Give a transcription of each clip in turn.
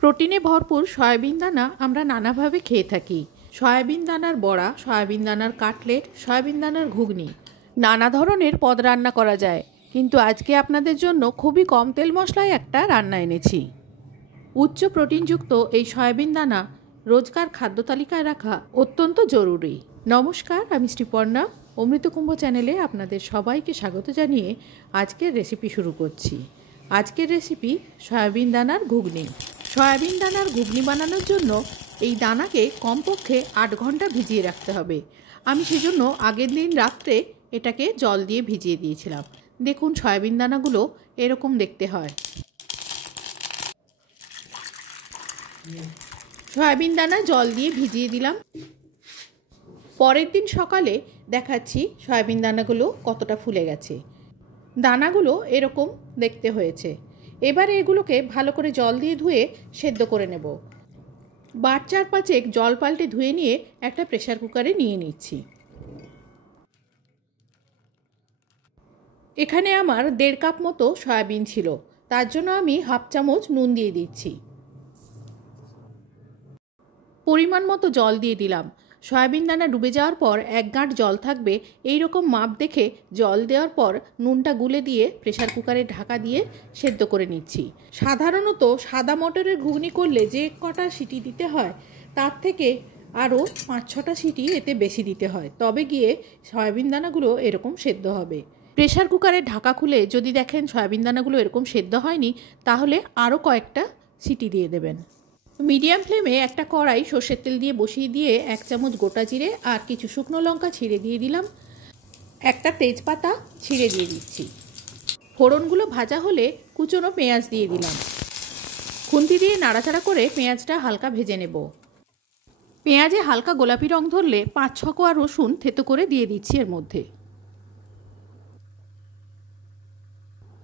প্রোটিনে ভরপুর সয়াবিন দানা আমরা নানাভাবে খেয়ে থাকি। সয়াবিন দানার বড়া, সয়াবিন দানার কাটলেট, সয়াবিন দানার ঘুগনি, নানা ধরনের পদ রান্না করা যায়। কিন্তু আজকে আপনাদের জন্য খুবই কম তেল মশলায় একটা রান্না এনেছি। উচ্চ প্রোটিনযুক্ত এই সয়াবিন দানা রোজকার খাদ্য তালিকায় রাখা অত্যন্ত জরুরি। নমস্কার, আমি শ্রীপর্ণা। অমৃতকুম্ভ চ্যানেলে আপনাদের সবাইকে স্বাগত জানিয়ে আজকের রেসিপি শুরু করছি। আজকের রেসিপি সয়াবিন দানার ঘুগনি। সয়াবিন দানার ঘুগনি বানানোর জন্য এই দানাকে কমপক্ষে 8 ঘন্টা ভিজিয়ে রাখতে হবে। আমি সেজন্য আগের দিন রাত্রে এটাকে জল দিয়ে ভিজিয়ে দিয়েছিলাম। দেখুন, সয়াবিন দানাগুলো এরকম দেখতে হয়। সয়াবিন দানা জল দিয়ে ভিজিয়ে দিলাম। পরের দিন সকালে দেখাচ্ছি সয়াবিন দানাগুলো কতটা ফুলে গেছে। দানাগুলো এরকম দেখতে হয়েছে। এবারে এগুলোকে ভালো করে জল দিয়ে ধুয়ে সেদ্ধ করে নেব। 4-5 জল পাল্টে ধুয়ে নিয়ে একটা প্রেসার কুকারে নিয়ে নিচ্ছি। এখানে আমার 1.5 কাপ মতো সয়াবিন ছিল, তার জন্য আমি 1/2 চামচ নুন দিয়ে দিচ্ছি। পরিমাণ মতো জল দিয়ে দিলাম। সয়াবিন দানা ডুবে যাওয়ার পর 1 গাঁট জল থাকবে, এই রকম মাপ দেখে জল দেওয়ার পর নুনটা গুলে দিয়ে প্রেসার কুকারে ঢাকা দিয়ে সেদ্ধ করে নিচ্ছি। সাধারণত সাদা মটরের ঘুগনি করলে যে কটা সিটি দিতে হয় তার থেকে আরও 5-6টা সিটি এতে বেশি দিতে হয়, তবে গিয়ে সয়াবিন দানাগুলো এরকম সেদ্ধ হবে। প্রেসার কুকারের ঢাকা খুলে যদি দেখেন সয়াবিন দানাগুলো এরকম সেদ্ধ হয়নি, তাহলে আরও কয়েকটা সিটি দিয়ে দেবেন। মিডিয়াম ফ্লেমে একটা কড়াই সর্ষের তেল দিয়ে বসিয়ে দিয়ে 1 চামচ গোটা জিরে আর কিছু শুকনো লঙ্কা ছিঁড়ে দিয়ে দিলাম। একটা তেজপাতা ছিঁড়ে দিয়ে দিচ্ছি। ফোড়নগুলো ভাজা হলে কুচনো পেঁয়াজ দিয়ে দিলাম। খুন্তি দিয়ে নাড়াচাড়া করে পেঁয়াজটা হালকা ভেজে নেব। পেঁয়াজে হালকা গোলাপি রং ধরলে 5-6 কোয়া রসুন থেতো করে দিয়ে দিচ্ছি এর মধ্যে।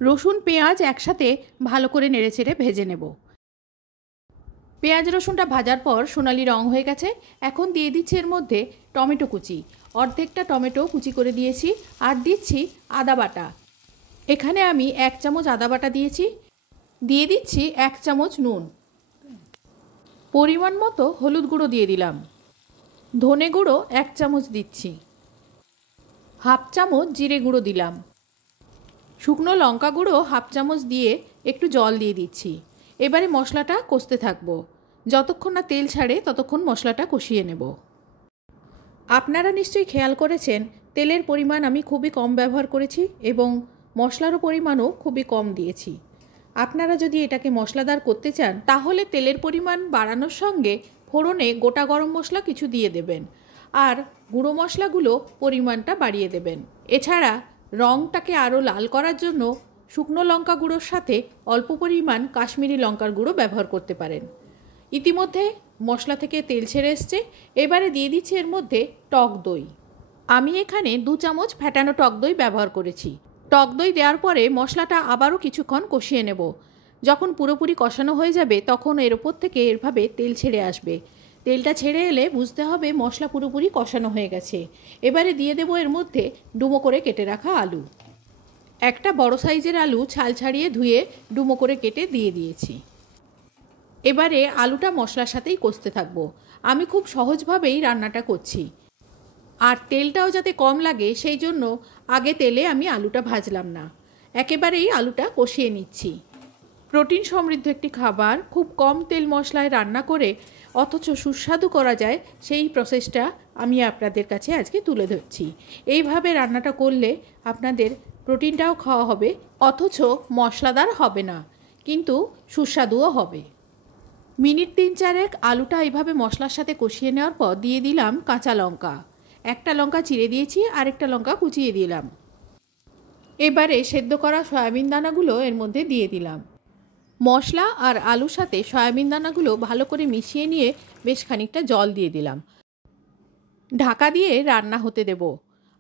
রসুন পেঁয়াজ একসাথে ভালো করে নেড়েচেড়ে ভেজে নেব। পেঁয়াজ রসুনটা ভাজার পর সোনালি রং হয়ে গেছে। এখন দিয়ে দিচ্ছি এর মধ্যে টমেটো কুচি। অর্ধেকটা টমেটো কুচি করে দিয়েছি। আর দিচ্ছি আদা বাটা। এখানে আমি 1 চামচ আদা বাটা দিয়েছি। দিয়ে দিচ্ছি 1 চামচ নুন। পরিমাণ মতো হলুদ গুঁড়ো দিয়ে দিলাম। ধনে গুঁড়ো 1 চামচ দিচ্ছি। 1/2 চামচ জিরে গুঁড়ো দিলাম। শুকনো লঙ্কা গুঁড়ো 1/2 চামচ দিয়ে একটু জল দিয়ে দিচ্ছি। এবারে মশলাটা কষতে থাকবো। যতক্ষণ না তেল ছাড়ে ততক্ষণ মশলাটা কষিয়ে নেব। আপনারা নিশ্চয়ই খেয়াল করেছেন তেলের পরিমাণ আমি খুবই কম ব্যবহার করেছি এবং মশলারও পরিমাণও খুবই কম দিয়েছি। আপনারা যদি এটাকে মশলাদার করতে চান তাহলে তেলের পরিমাণ বাড়ানোর সঙ্গে ফোড়নে গোটা গরম মশলা কিছু দিয়ে দেবেন আর গুঁড়ো মশলাগুলো পরিমাণটা বাড়িয়ে দেবেন। এছাড়া রঙটাকে আরও লাল করার জন্য শুকনো লঙ্কা গুঁড়োর সাথে অল্প পরিমাণ কাশ্মীরি লঙ্কার গুঁড়ো ব্যবহার করতে পারেন। ইতিমধ্যে মশলা থেকে তেল ছেড়ে এসছে। এবারে দিয়ে দিচ্ছি এর মধ্যে টক দই। আমি এখানে 2 চামচ ফ্যাটানো টক দই ব্যবহার করেছি। টক দই দেওয়ার পরে মশলাটা আবারও কিছুক্ষণ কষিয়ে নেব। যখন পুরোপুরি কষানো হয়ে যাবে তখন এর ওপর থেকে এভাবে তেল ছেড়ে আসবে। তেলটা ছেড়ে এলে বুঝতে হবে মশলা পুরোপুরি কষানো হয়ে গেছে। এবারে দিয়ে দেবো এর মধ্যে ডুমো করে কেটে রাখা আলু। একটা বড় সাইজের আলু ছাল ছাড়িয়ে ধুয়ে ডুমো করে কেটে দিয়ে দিয়েছি। এবারে আলুটা মশলার সাথেই কষতে থাকবো। আমি খুব সহজভাবেই রান্নাটা করছি আর তেলটাও যাতে কম লাগে সেই জন্য আগে তেলে আমি আলুটা ভাজলাম না, একেবারেই আলুটা কষিয়ে নিচ্ছি। প্রোটিন সমৃদ্ধ একটি খাবার খুব কম তেল মশলায় রান্না করে অথচ সুস্বাদু করা যায়, সেই প্রসেসটা আমি আপনাদের কাছে আজকে তুলে ধরছি। এইভাবে রান্নাটা করলে আপনাদের প্রোটিনটাও খাওয়া হবে অথচ মশলাদার হবে না, কিন্তু সুস্বাদুও হবে। মিনিট 3-4 আলুটা এইভাবে মশলার সাথে কষিয়ে নেওয়ার পর দিয়ে দিলাম কাঁচা লঙ্কা। একটা লঙ্কা চিড়ে দিয়েছি আর একটা লঙ্কা কুচিয়ে দিলাম। এবারে সেদ্ধ করা সয়াবিন দানাগুলো এর মধ্যে দিয়ে দিলাম। মশলা আর আলুর সাথে সয়াবিন দানাগুলো ভালো করে মিশিয়ে নিয়ে বেশ খানিকটা জল দিয়ে দিলাম। ঢাকা দিয়ে রান্না হতে দেব।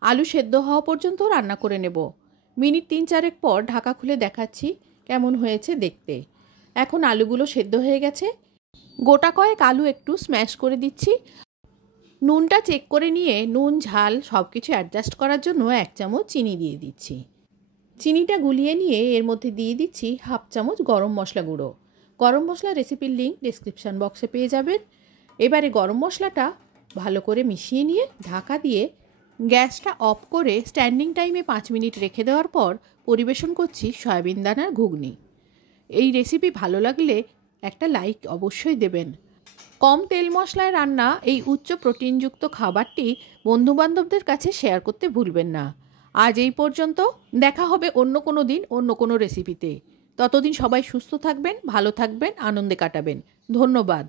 আলু সেদ্ধ হওয়া পর্যন্ত রান্না করে নেব। মিনিট 3-4 পর ঢাকা খুলে দেখাচ্ছি কেমন হয়েছে দেখতে। এখন আলুগুলো সেদ্ধ হয়ে গেছে। গোটা কয়েক আলু একটু স্ম্যাশ করে দিচ্ছি। নুনটা চেক করে নিয়ে নুন ঝাল সব কিছু অ্যাডজাস্ট করার জন্য 1 চামচ চিনি দিয়ে দিচ্ছি। চিনিটা গুলিয়ে নিয়ে এর মধ্যে দিয়ে দিচ্ছি 1/2 চামচ গরম মশলা গুঁড়ো। গরম মশলা রেসিপির লিঙ্ক ডেসক্রিপশান বক্সে পেয়ে যাবেন। এবারে গরম মশলাটা ভালো করে মিশিয়ে নিয়ে ঢাকা দিয়ে গ্যাসটা অফ করে স্ট্যান্ডিং টাইমে 5 মিনিট রেখে দেওয়ার পর পরিবেশন করছি সয়াবিন দানার ঘুগনি। এই রেসিপি ভালো লাগলে একটা লাইক অবশ্যই দেবেন। কম তেল মশলায় রান্না এই উচ্চ প্রোটিনযুক্ত খাবারটি বন্ধুবান্ধবদের কাছে শেয়ার করতে ভুলবেন না। আজ এই পর্যন্ত, দেখা হবে অন্য কোনো দিন অন্য কোনো রেসিপিতে। ততদিন সবাই সুস্থ থাকবেন, ভালো থাকবেন, আনন্দে কাটাবেন। ধন্যবাদ।